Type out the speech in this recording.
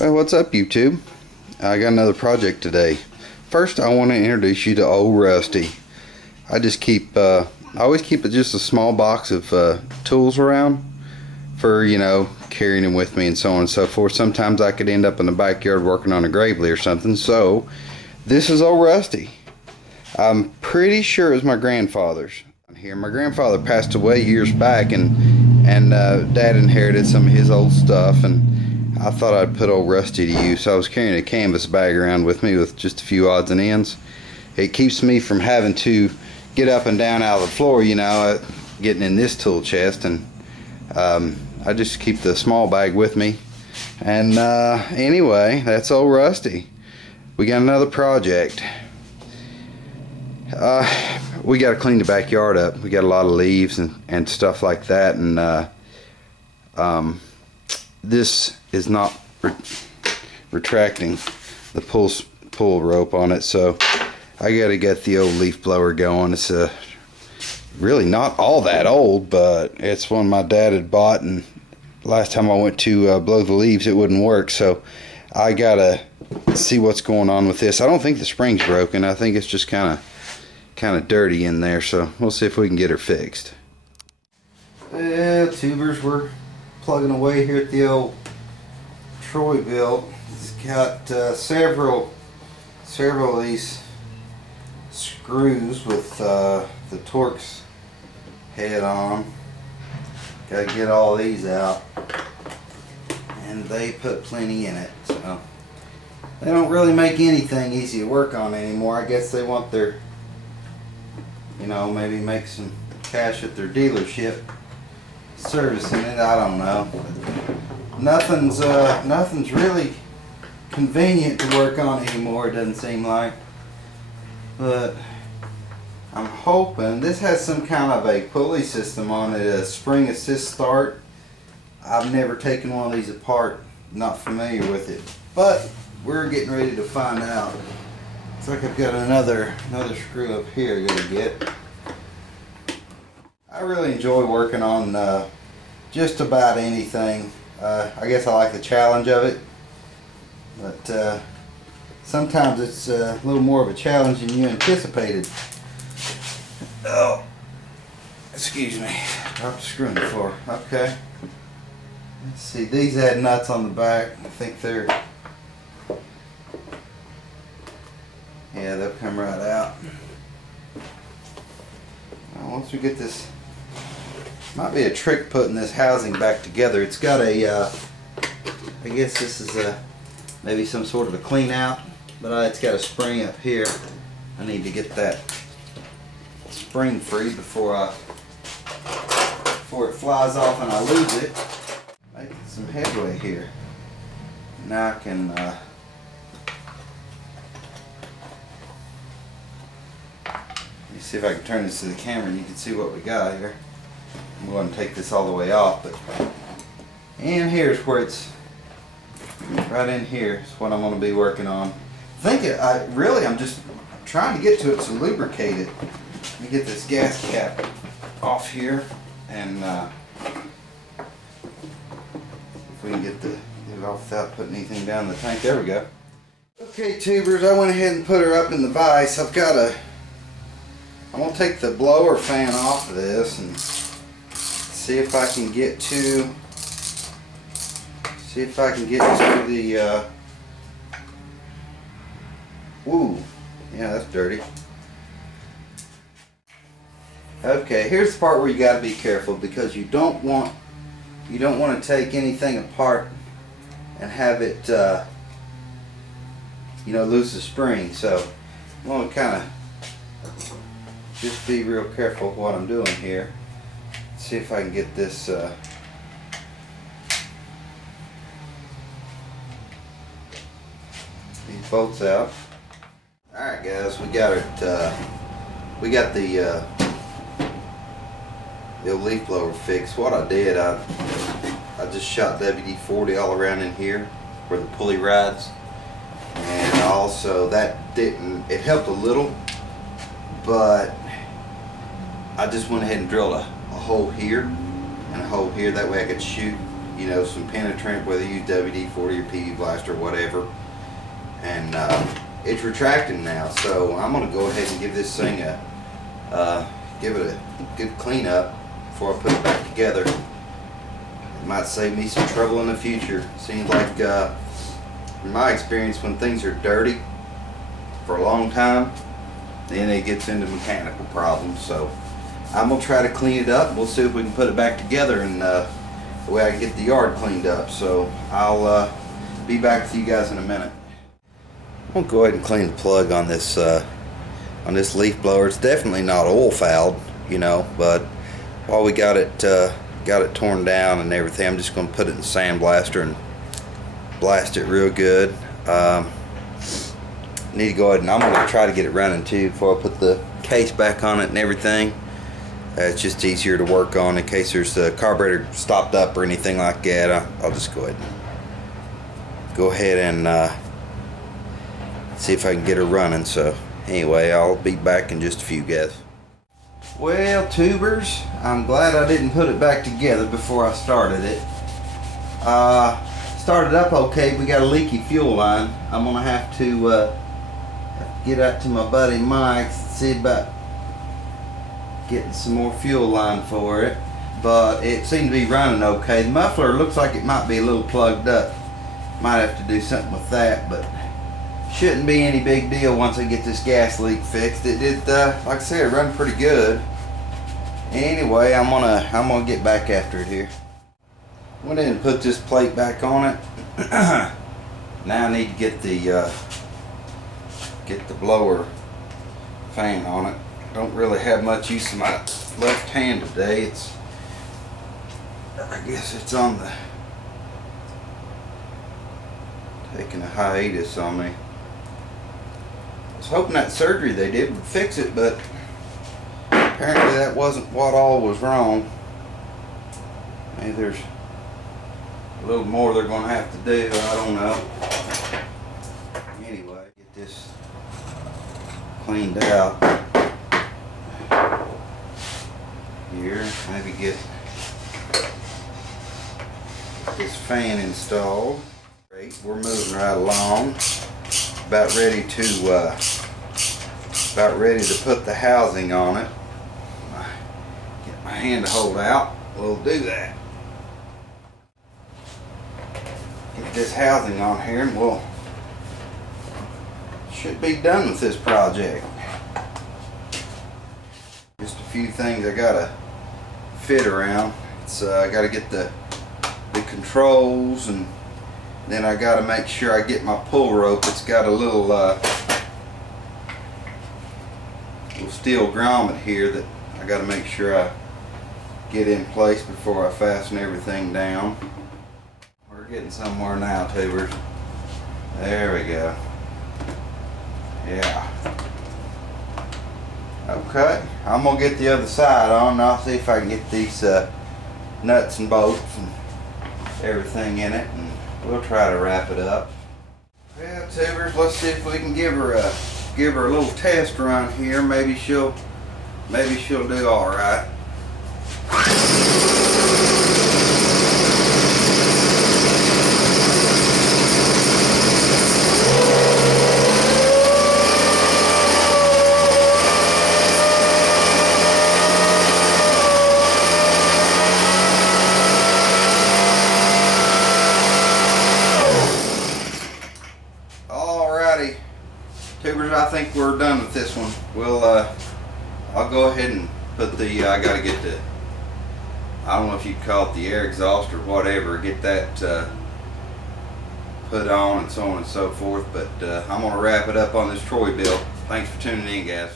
Well, what's up, YouTube? I got another project today. First, I want to introduce you to Old Rusty. I always keep just a small box of tools around for, carrying them with me and so on and so forth. Sometimes I could end up in the backyard working on a gravely or something. So, this is Old Rusty. I'm pretty sure it was my grandfather's. Here, my grandfather passed away years back, and Dad inherited some of his old stuff, and I thought I'd put Old Rusty to use. So I was carrying a canvas bag around with me with just a few odds and ends. It keeps me from having to get up and down out of the floor, getting in this tool chest, and I just keep the small bag with me. And anyway, that's Old Rusty. We got another project. We got to clean the backyard up. We got a lot of leaves and stuff like that, and this is not retracting the pull rope on it, so I got to get the old leaf blower going. It's really not all that old, but it's one my dad had bought, and last time I went to blow the leaves it wouldn't work, so I gotta see what's going on with this. I don't think the spring's broken. I think it's just kind of dirty in there, so we'll see if we can get her fixed. Yeah, tubers, we're plugging away here at the old Troy built. It's got several of these screws with the Torx head on. Gotta get all these out, and they put plenty in it, so they don't really make anything easy to work on anymore. I guess they want their, maybe make some cash at their dealership servicing it. I don't know. Nothing's really convenient to work on anymore, it doesn't seem like. But I'm hoping this has some kind of a pulley system on it, a spring assist start. I've never taken one of these apart, not familiar with it, but we're getting ready to find out. Looks like I've got another screw up here I gotta get. I really enjoy working on just about anything. I guess I like the challenge of it, but sometimes it's a little more of a challenge than you anticipated. Oh, excuse me, dropped the screw in the floor. Okay, let's see, these had nuts on the back. I think they're, yeah, they'll come right out. Now, once we get this, might be a trick putting this housing back together. It's got a, I guess this is maybe some sort of a clean out, but it's got a spring up here. I need to get that spring free before it flies off and I lose it. Making some headway here. Now I can let me see if I can turn this to the camera and you can see what we got here. I'm going to take this all the way off, but and here's where it's right in here is what I'm going to be working on. I'm just trying to get to it to lubricate it. Let me get this gas cap off here, and if we can get it off without putting anything down the tank. There we go. Okay, tubers, I went ahead and put her up in the vise. I'm going to take the blower fan off of this and see if I can get to the ooh, yeah, that's dirty. Okay, here's the part where you got to be careful, because you don't want to take anything apart and have it lose the spring. So I want to kind of just be real careful with what I'm doing here. See if I can get this these bolts out. Alright guys, we got it we got the old leaf blower fixed. What I did, I just shot WD-40 all around in here where the pulley rides, and also it helped a little, but I just went ahead and drilled a hole here and a hole here. That way I could shoot, you know, some penetrant, whether you use WD-40 or PV Blast or whatever. And it's retracting now, so I'm going to go ahead and give this thing give it a good clean up before I put it back together. It might save me some trouble in the future. Seems like, in my experience, when things are dirty for a long time, then it gets into mechanical problems. So I'm going to try to clean it up. We'll see if we can put it back together, and the way I can get the yard cleaned up. So I'll be back with you guys in a minute. I'm going to go ahead and clean the plug on this leaf blower. It's definitely not oil fouled, you know, but while we got it torn down and everything, I'm just going to put it in the sandblaster and blast it real good. Need to go ahead and I'm going to try to get it running too before I put the case back on it and everything. It's just easier to work on in case there's the carburetor stopped up or anything like that. I'll just go ahead and see if I can get her running. So anyway, I'll be back in just a few, guys. Well, tubers, I'm glad I didn't put it back together before I started it. Started up okay. We got a leaky fuel line. I'm gonna have to get out to my buddy Mike's and see about getting some more fuel line for it. But it seemed to be running okay. The muffler looks like it might be a little plugged up. Might have to do something with that, but shouldn't be any big deal once I get this gas leak fixed. It did, like I said, it run pretty good. Anyway, I'm gonna get back after it here. Went in and put this plate back on it. Now I need to get the blower fan on it. Don't really have much use of my left hand today. I guess it's on the taking a hiatus on me. I was hoping that surgery they did would fix it, but apparently that wasn't what all was wrong. Maybe there's a little more they're going to have to do. I don't know. Anyway, get this cleaned out here. Maybe get this fan installed. Great, we're moving right along. About ready to put the housing on it. Get my hand to hold out. We'll do that. Get this housing on here, and we'll should be done with this project. Just a few things I gotta fit around. I gotta get the controls, and then I gotta make sure I get my pull rope. It's got a little steel grommet here that I gotta make sure I get in place before I fasten everything down. We're getting somewhere now, tubers. There we go. Yeah. Okay, I'm gonna get the other side on, and I'll see if I can get these nuts and bolts and everything in it, and we'll try to wrap it up. Well, tubers, let's see if we can give her a little test run here. Maybe she'll do all right. Tubers, I think we're done with this one. I'll go ahead and put the, I gotta get the, I don't know if you'd call it the air exhaust or whatever, get that put on and so on and so forth, but I'm gonna wrap it up on this Troy build. Thanks for tuning in, guys.